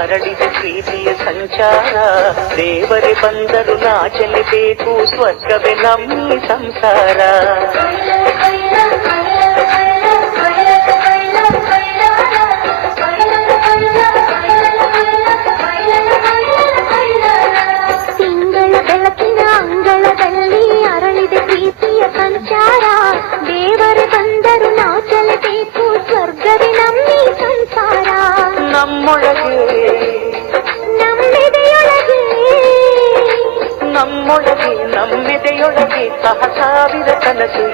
ಅರಳಿದ ಪ್ರೀತಿಯ ಸಂಚಾರ ದೇವರೇ ಬಂದರು ನಾ ಚೆಲ್ಲಬೇಕು ಸ್ವರ್ಗವೇ ನಮ್ಮಿ ಸಂಸಾರ ತಿಂಗಳ ಬೆಳಕಿನ ಅಂಗಳದಲ್ಲಿ ಅರಳಿದ ಪ್ರೀತಿಯ ಸಂಚಾರ ದೇವರೇ ಬಂದರು ನಾ ಚೆಲ್ಲಬೇಕು ಸ್ವರ್ಗವೇ ನಮ್ಮಿ ಸಂಸಾರ ನಮ್ಮೊಳಗೆ ನಮ್ಮೆದೆಯೊಳಗೆ ಸಹ ಸಾವಿರ ಕನಸು